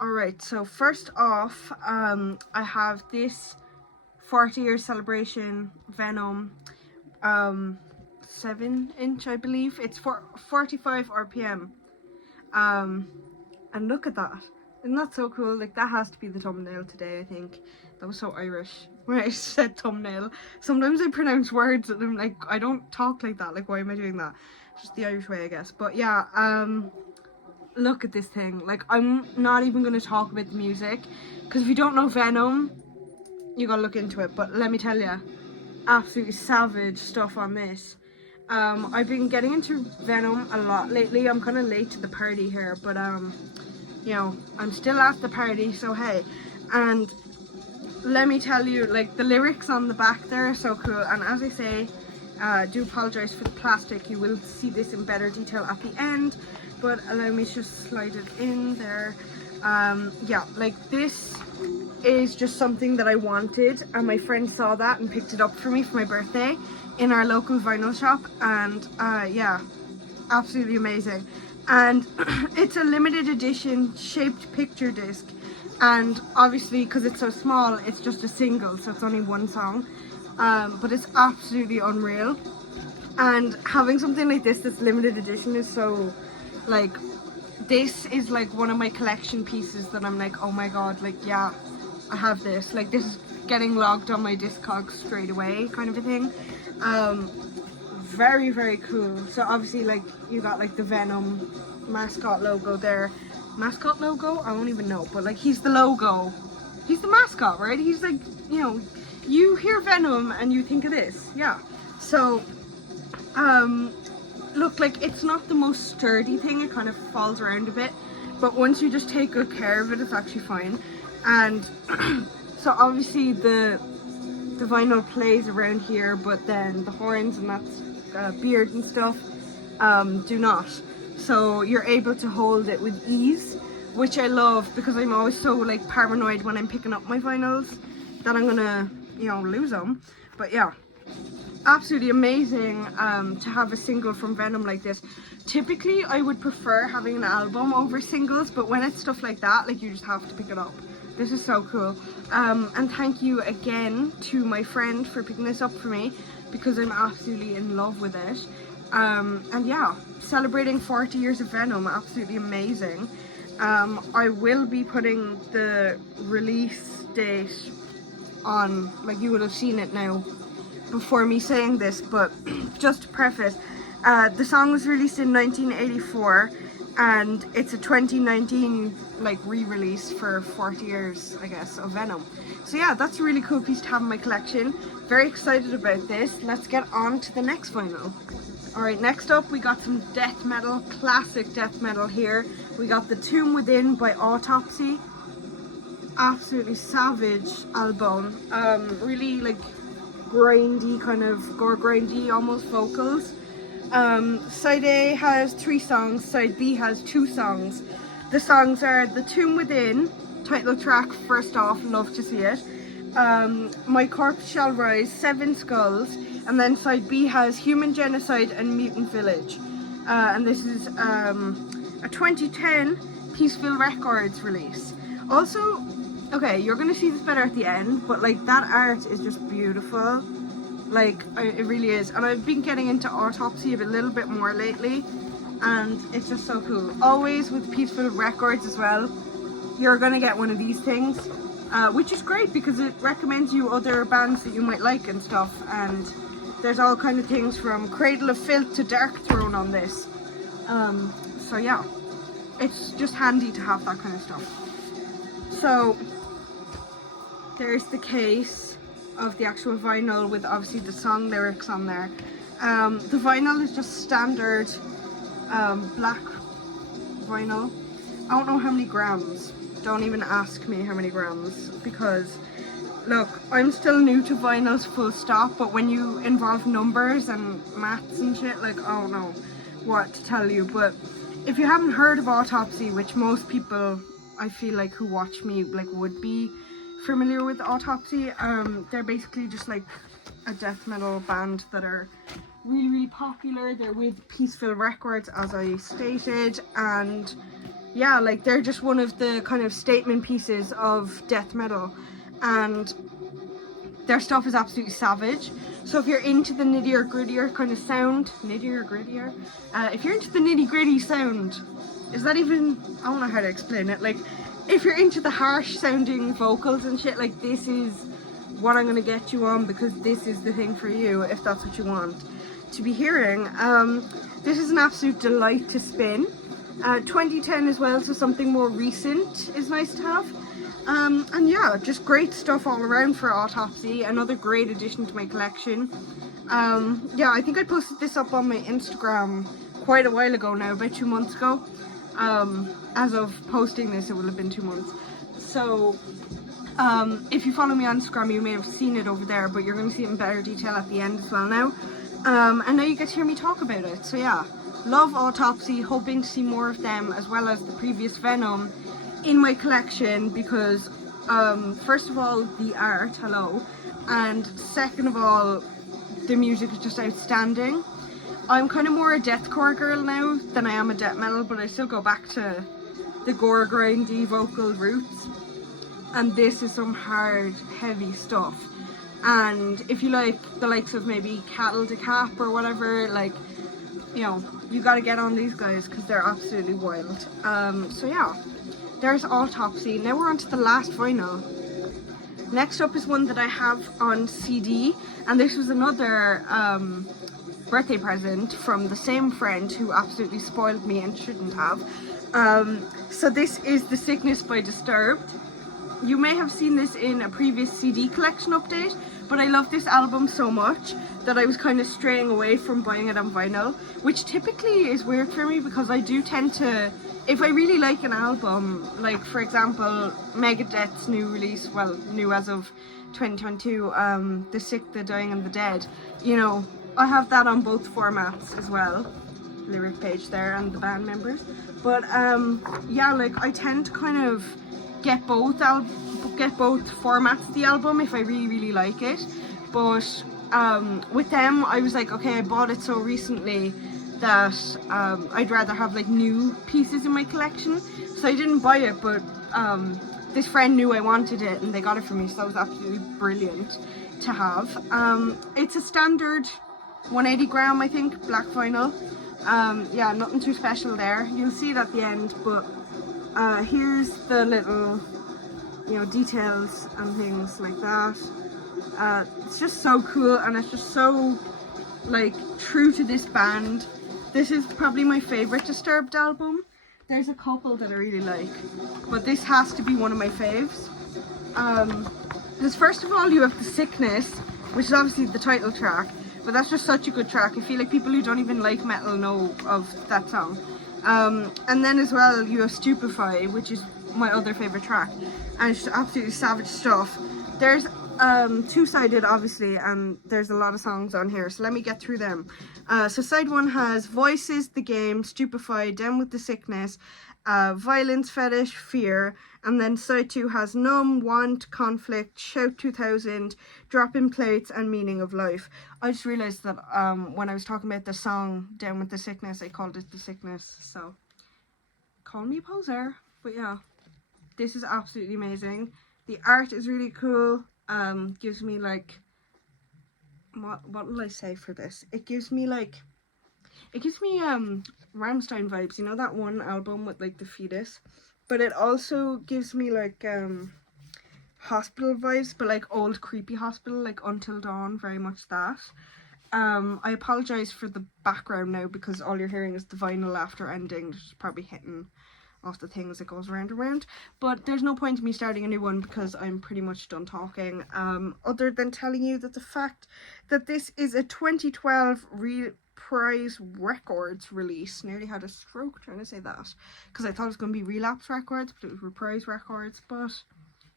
Alright, so first off, I have this 40-year celebration Venom 7-inch, I believe. It's for 45 RPM. And look at that. Isn't that so cool? Like, that has to be the thumbnail today, I think. That was so Irish when I said thumbnail. Sometimes I pronounce words and I'm like, I don't talk like that. Like, why am I doing that? Just the Irish way, I guess. But yeah, look at this thing. Like, I'm not even going to talk about the music, because if you don't know Venom, you gotta look into it. But let me tell you, absolutely savage stuff on this. I've been getting into Venom a lot lately. I'm kind of late to the party here, but you know, I'm still at the party, so hey. And let me tell you, like, the lyrics on the back there are so cool. And as I say, do apologize for the plastic. You will see this in better detail at the end, but allow me to just slide it in there. Yeah, like, this is just something that I wanted, and my friend saw that and picked it up for me for my birthday in our local vinyl shop. And yeah, absolutely amazing. And it's a limited edition shaped picture disc, and obviously because it's so small, it's just a single, so it's only one song, but it's absolutely unreal. And having something like this that's limited edition is so, like, this is like one of my collection pieces that I'm like, oh my god, like, yeah, I have this. Like, this is getting logged on my Discogs straight away, kind of a thing. Very, very cool. So obviously, like, you got like the Venom mascot logo there. Mascot logo? I don't even know, but like, he's the logo. He's the mascot, right? He's like, you know, you hear Venom and you think of this. Yeah. So, look, like, it's not the most sturdy thing. It kind of falls around a bit, but once you just take good care of it, it's actually fine. And so obviously the vinyl plays around here, but then the horns and that's beard and stuff do not. So you're able to hold it with ease, which I love, because I'm always so, like, paranoid when I'm picking up my vinyls that I'm gonna, you know, lose them. But yeah, absolutely amazing to have a single from Venom like this. Typically I would prefer having an album over singles, but when it's stuff like that, like, you just have to pick it up. This is so cool. And thank you again to my friend for picking this up for me, because I'm absolutely in love with it. And yeah, celebrating 40 years of Venom, absolutely amazing. I will be putting the release date on, like, you would have seen it now before me saying this, but just to preface, the song was released in 1984, and it's a 2019 like re-release for 40 years, I guess, of Venom. So yeah, that's a really cool piece to have in my collection. Very excited about this. Let's get on to the next vinyl. Alright, next up we got some death metal, classic death metal here. We got The Tomb Within by Autopsy. Absolutely savage album. Really, like, grindy, kind of gore grindy almost vocals. Side A has 3 songs, side B has 2 songs. The songs are The Tomb Within, title track, first off, love to see it. My Corpse Shall Rise, 7 Skulls, and then side B has Human Genocide and Mutant Village. And this is a 2010 Peaceful Records release. Also, okay, you're gonna see this better at the end, but like, that art is just beautiful. Like, it really is. And I've been getting into Autopsy a little bit more lately, and it's just so cool. Always with Peaceful Records as well, you're gonna get one of these things, which is great because it recommends you other bands that you might like and stuff. And there's all kind of things from Cradle of Filth to Darkthrone on this. So yeah, it's just handy to have that kind of stuff. So there's the case of the actual vinyl with obviously the song lyrics on there. The vinyl is just standard black vinyl. I don't know how many grams. Don't even ask me how many grams, because look, I'm still new to vinyls full stop, but when you involve numbers and maths and shit, like, I don't know what to tell you. But if you haven't heard of Autopsy, which most people I feel like who watch me like would be familiar with Autopsy, they're basically just like a death metal band that are really popular. They're with Peaceful Records, as I stated, and yeah, like they're just one of the kind of statement pieces of death metal, and their stuff is absolutely savage. So if you're into the nittier kind of sound, if you're into the nitty gritty sound, is that even, I don't know how to explain it, like if you're into the harsh sounding vocals and shit, like this is what I'm gonna get you on, because this is the thing for you if that's what you want to be hearing. This is an absolute delight to spin. 2010 as well, so something more recent is nice to have. And yeah, just great stuff all around for Autopsy. Another great addition to my collection. Yeah, I think I posted this up on my Instagram quite a while ago now, about 2 months ago. As of posting this, it will have been 2 months. So if you follow me on Instagram, you may have seen it over there, but you're going to see it in better detail at the end as well now. And now you get to hear me talk about it. So yeah, love Autopsy, hoping to see more of them as well as the previous Venom in my collection, because first of all, the art, hello, and second of all, the music is just outstanding. I'm kind of more a deathcore girl now than I am a death metal, but I still go back to the gore grindy vocal roots, and this is some hard, heavy stuff. And if you like the likes of maybe Cattle Decap or whatever, like, you know, you gotta get on these guys because they're absolutely wild. So yeah, there's Autopsy. Now we're on to the last vinyl. Next up is one that I have on CD, and this was another birthday present from the same friend who absolutely spoiled me and shouldn't have. So this is The Sickness by Disturbed. You may have seen this in a previous CD collection update, but I love this album so much that I was kind of straying away from buying it on vinyl, which typically is weird for me because I do tend to, if I really like an album, like for example Megadeth's new release, well, new as of 2022, The Sick, The Dying and The Dead, you know, I have that on both formats as well, lyric page there and the band members. But yeah, like I tend to kind of get both formats of the album if I really like it. But with them, I was like, okay, I bought it so recently that I'd rather have like new pieces in my collection, so I didn't buy it, but this friend knew I wanted it and they got it for me, so that was absolutely brilliant to have. It's a standard 180 gram, I think, black vinyl. Yeah, nothing too special there. You'll see it at the end, but here's the little, you know, details and things like that. It's just so cool, and it's just so like true to this band. This is probably my favorite Disturbed album. There's a couple that I really like, but this has to be one of my faves. Because first of all, you have The Sickness, which is obviously the title track, but that's just such a good track. I feel like people who don't even like metal know of that song. And then as well, you have Stupefy, which is my other favorite track, and it's absolutely savage stuff. There's two-sided obviously, and there's a lot of songs on here, so let me get through them. So side one has Voices, The Game, Stupefy, Down with the Sickness, Violence, Fetish, Fear, and then side two has Numb, Want, Conflict, Shout 2000, Dropping Plates, and Meaning of Life. I just realised that when I was talking about the song Down with the Sickness, I called it The Sickness, so call me a poser. But yeah, this is absolutely amazing. The art is really cool. Gives me like, what will I say for this? It gives me Rammstein vibes, you know, that one album with like the fetus, but it also gives me like hospital vibes, but like old creepy hospital, like Until Dawn, very much that. I apologize for the background now because all you're hearing is the vinyl after ending, which is probably hitting off the things that goes round and round, but there's no point in me starting a new one because I'm pretty much done talking, other than telling you that the fact that this is a 2012 Reprise Records release. Nearly had a stroke trying to say that because I thought it was going to be Relapse Records, but it was Reprise Records, but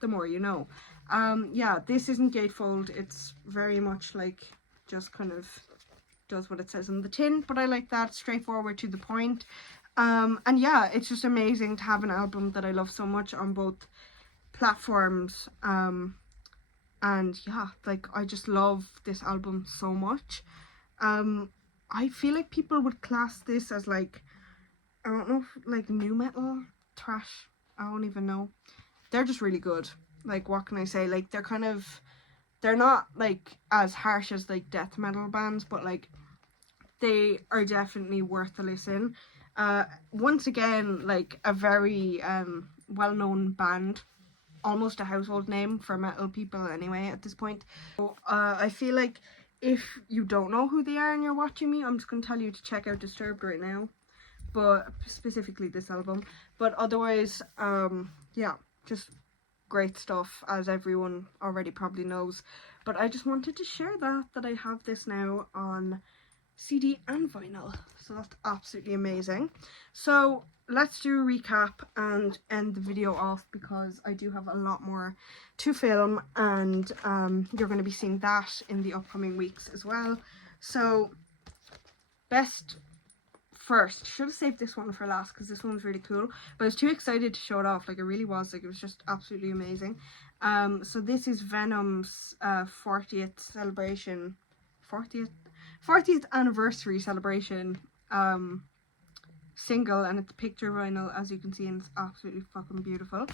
the more you know. Yeah, this isn't gatefold. It's very much like just kind of does what it says on the tin, but I like that, straightforward, to the point. And yeah, it's just amazing to have an album that I love so much on both platforms. And yeah, like, I just love this album so much. I feel like people would class this as like, I don't know, like new metal, thrash, I don't even know. They're just really good. Like, what can I say? Like, they're not like as harsh as like death metal bands, but like they are definitely worth a listen. Once again, like a very well-known band, almost a household name for metal people anyway at this point. So, I feel like if you don't know who they are and you're watching me, I'm just going to tell you to check out Disturbed right now, but specifically this album. But otherwise, yeah, just great stuff, as everyone already probably knows. But I just wanted to share that I have this now on CD and vinyl, so that's absolutely amazing. So let's do a recap and end the video off, because I do have a lot more to film, and you're going to be seeing that in the upcoming weeks as well. So best first, should have saved this one for last because this one's really cool, but I was too excited to show it off. Like, it really was, like, it was just absolutely amazing. So this is Venom's 40th celebration, 40th anniversary celebration single, and it's picture vinyl, as you can see, and it's absolutely fucking beautiful.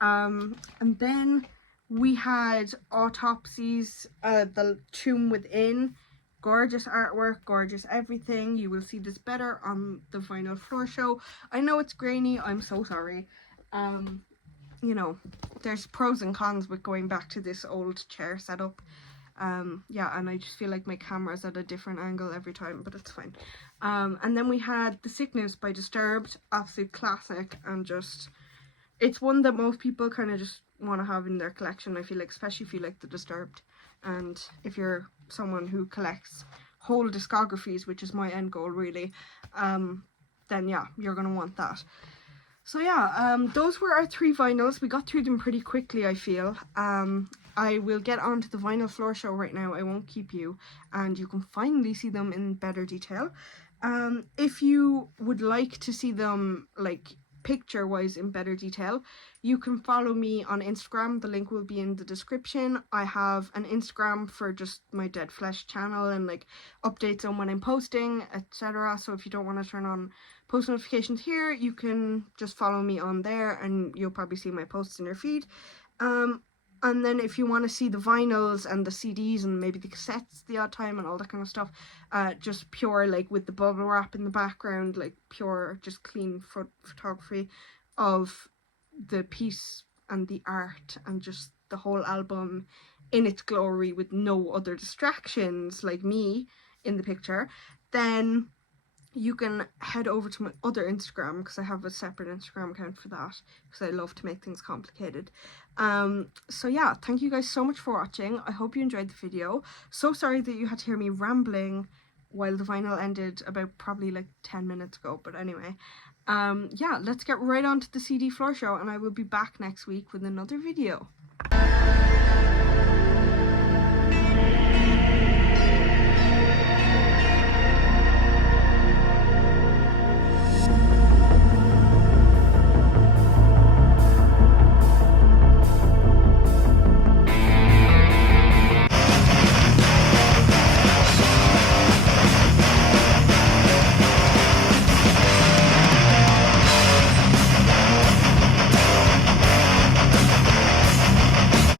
And then we had Autopsies, the Tomb Within. Gorgeous artwork, gorgeous everything. You will see this better on the vinyl floor show. I know it's grainy, I'm so sorry. You know, there's pros and cons with going back to this old chair setup. Yeah, and I just feel like my camera's at a different angle every time, but it's fine. And then we had The Sickness by Disturbed, absolute classic, and just, it's one that most people kind of just want to have in their collection, I feel like, especially if you like the Disturbed. And if you're someone who collects whole discographies, which is my end goal really, then yeah, you're gonna want that. So yeah, those were our 3 vinyls. We got through them pretty quickly, I feel. I will get on to the vinyl floor show right now. I won't keep you, and you can finally see them in better detail. If you would like to see them, like, picture wise in better detail, you can follow me on Instagram. The link will be in the description. I have an Instagram for just my Dead Flesh channel and like updates on when I'm posting, etc. So if you don't want to turn on post notifications here, you can just follow me on there and you'll probably see my posts in your feed. And then if you want to see the vinyls and the CDs and maybe the cassettes the odd time and all that kind of stuff, just pure, like, with the bubble wrap in the background, like pure, just clean photography of the piece and the art and just the whole album in its glory with no other distractions like me in the picture, then you can head over to my other Instagram, because I have a separate Instagram account for that, because I love to make things complicated. So yeah, thank you guys so much for watching. I hope you enjoyed the video. So sorry that you had to hear me rambling while the vinyl ended about probably like 10 minutes ago, but anyway, yeah, let's get right on to the CD floor show, and I will be back next week with another video.